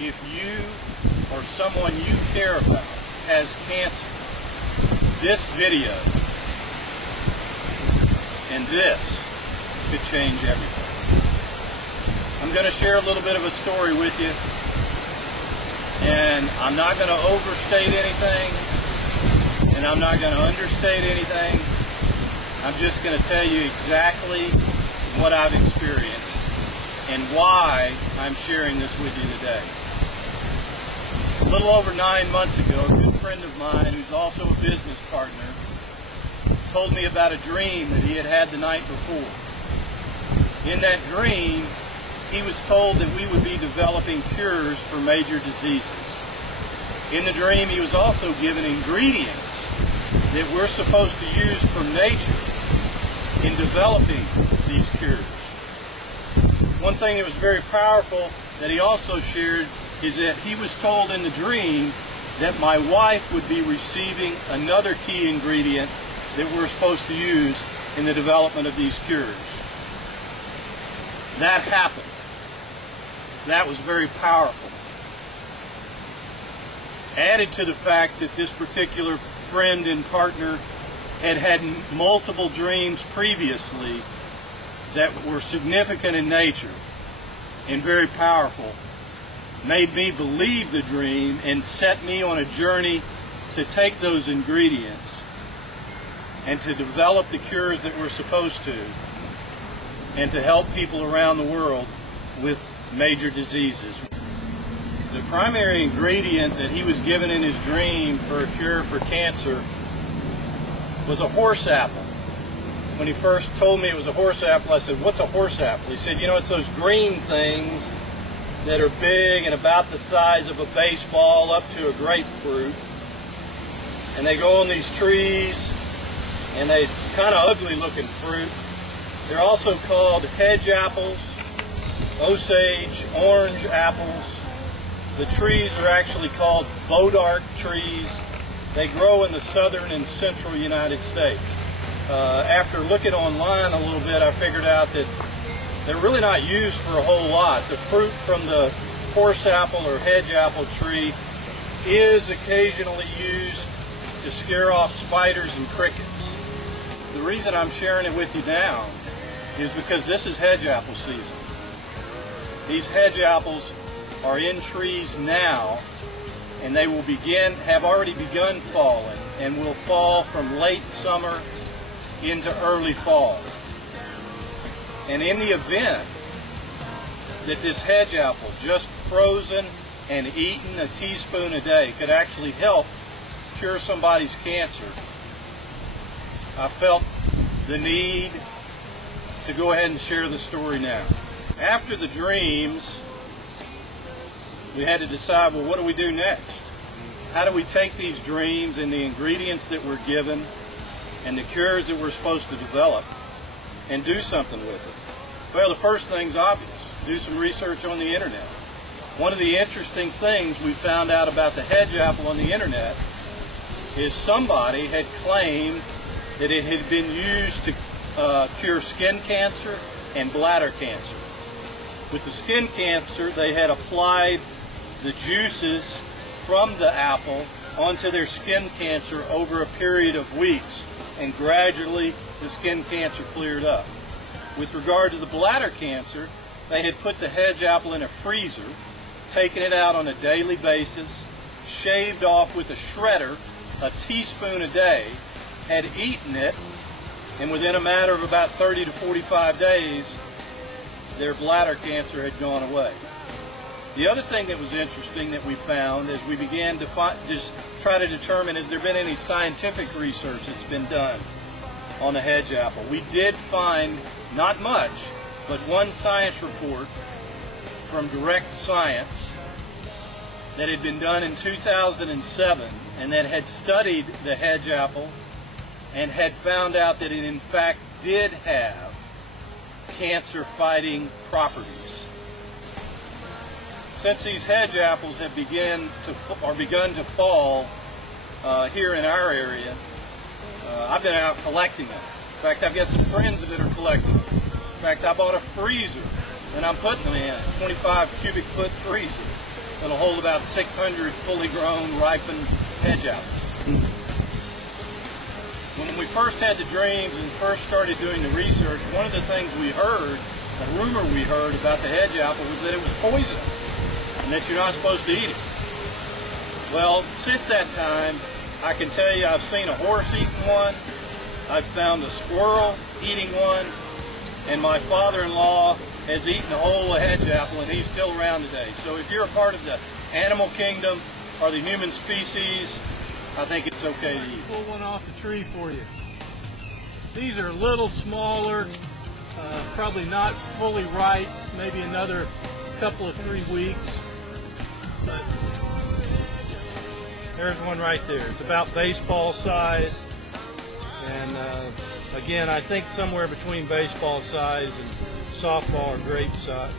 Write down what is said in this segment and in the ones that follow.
if you or someone you care about has cancer, this video and this could change everything. I'm going to share a little bit of a story with you, and I'm not going to overstate anything, and I'm not going to understate anything. I'm just going to tell you exactly what I've experienced and why I'm sharing this with you today. A little over 9 months ago, a good friend of mine who's also a business partner told me about a dream that he had had the night before. In that dream, he was told that we would be developing cures for major diseases. In the dream, he was also given ingredients that we're supposed to use from nature in developing these cures. One thing that was very powerful that he also shared is that he was told in the dream that my wife would be receiving another key ingredient that we're supposed to use in the development of these cures. That happened. That was very powerful. Added to the fact that this particular friend and partner had had multiple dreams previously that were significant in nature and very powerful, made me believe the dream and set me on a journey to take those ingredients and to develop the cures that we're supposed to, and to help people around the world with major diseases. The primary ingredient that he was given in his dream for a cure for cancer was a horse apple. When he first told me it was a horse apple, I said, "What's a horse apple?" He said, "You know, it's those green things that are big and about the size of a baseball up to a grapefruit. And they go on these trees, and they kind of ugly looking fruit. They're also called hedge apples, Osage, orange apples. The trees are actually called bodark trees. They grow in the southern and central United States." After looking online a little bit, I figured out that they're really not used for a whole lot. The fruit from the horse apple or hedge apple tree is occasionally used to scare off spiders and crickets. The reason I'm sharing it with you now is because this is hedge apple season. These hedge apples are in trees now, and they will have already begun falling, and will fall from late summer into early fall. And in the event that this hedge apple, just frozen and eaten a teaspoon a day, could actually help cure somebody's cancer, I felt the need to go ahead and share the story now. After the dreams, we had to decide, well, what do we do next? How do we take these dreams and the ingredients that we're given and the cures that we're supposed to develop and do something with it? Well, the first thing's obvious. Do some research on the internet. One of the interesting things we found out about the hedge apple on the internet is somebody had claimed that it had been used to cure skin cancer and bladder cancer. With the skin cancer, they had applied the juices from the apple onto their skin cancer over a period of weeks, and gradually the skin cancer cleared up. With regard to the bladder cancer, they had put the hedge apple in a freezer, taken it out on a daily basis, shaved off with a shredder a teaspoon a day, had eaten it, and within a matter of about 30 to 45 days, their bladder cancer had gone away. The other thing that was interesting that we found as we began to just try to determine, has there been any scientific research that's been done on the hedge apple? We did find not much, but one science report from Direct Science that had been done in 2007 and that had studied the hedge apple and had found out that it in fact did have cancer-fighting properties. Since these hedge apples have begun to fall here in our area, I've been out collecting them. In fact, I've got some friends that are collecting them. In fact, I bought a freezer and I'm putting them in a 25 cubic foot freezer. that'll hold about 600 fully grown, ripened hedge apples. When we first had the dreams and first started doing the research, one of the things we heard, a rumor we heard about the hedge apple, was that it was poisonous and that you're not supposed to eat it. Well, since that time, I can tell you I've seen a horse eating one, I've found a squirrel eating one, and my father-in-law has eaten a whole hedge apple, and he's still around today. So if you're a part of the animal kingdom or the human species, I think it's okay to eat. Pull one off the tree for you. These are a little smaller, probably not fully ripe, maybe another couple of 3 weeks. But there's one right there. It's about baseball size, and again, I think somewhere between baseball size and softball or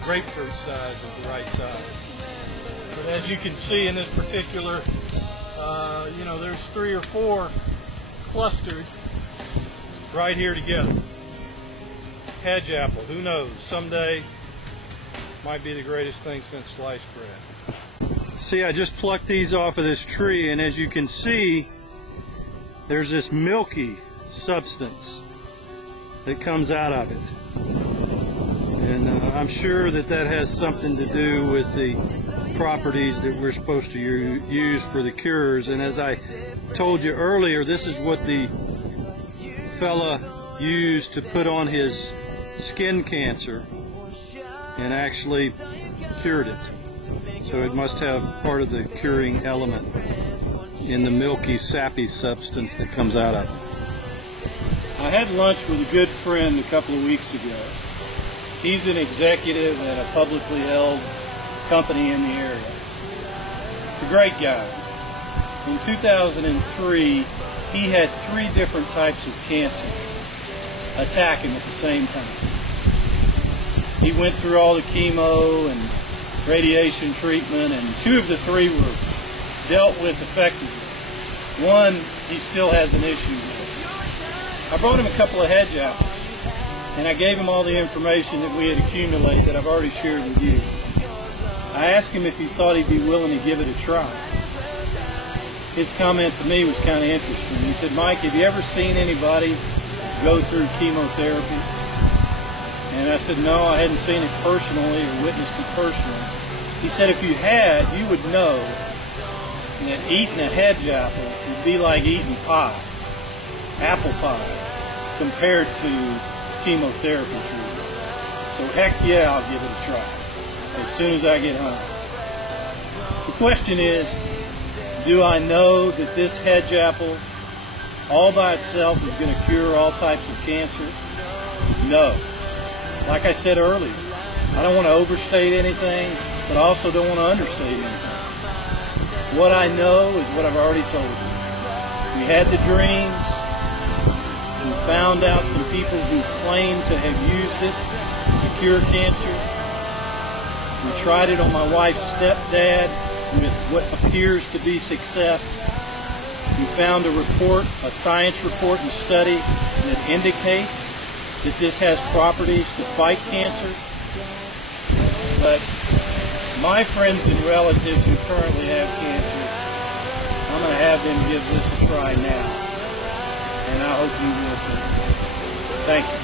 grapefruit size is the right size. But as you can see in this particular, there's 3 or 4 clustered right here together. Hedge apple, who knows? Someday might be the greatest thing since sliced bread. See, I just plucked these off of this tree, and as you can see, there's this milky substance that comes out of it. And I'm sure that that has something to do with the properties that we're supposed to use for the cures. And as I told you earlier, this is what the fella used to put on his skin cancer and actually cured it. So it must have part of the curing element in the milky, sappy substance that comes out of it. I had lunch with a good friend a couple of weeks ago. He's an executive at a publicly held company in the area. He's a great guy. In 2003, he had 3 different types of cancer attack him at the same time. He went through all the chemo and radiation treatment, and 2 of the 3 were dealt with effectively. 1 he still has an issue with. I brought him a couple of hedge apples, and I gave him all the information that we had accumulated that I've already shared with you. I asked him if he thought he'd be willing to give it a try. His comment to me was kind of interesting. He said, "Mike, have you ever seen anybody go through chemotherapy?" And I said, "No, I hadn't seen it personally or witnessed it personally." He said, "If you had, you would know that eating a hedge apple would be like eating pie, apple pie, compared to chemotherapy treatment. So heck yeah, I'll give it a try as soon as I get home." The question is, do I know that this hedge apple all by itself is going to cure all types of cancer? No. Like I said earlier, I don't want to overstate anything, but I also don't want to understate anything. What I know is what I've already told you. We had the dreams. We found out some people who claim to have used it to cure cancer. We tried it on my wife's stepdad with what appears to be success. We found a report, a science report and study that indicates that this has properties to fight cancer. But my friends and relatives who currently have cancer, I'm going to have them give this a try now. And I hope you will too. Thank you.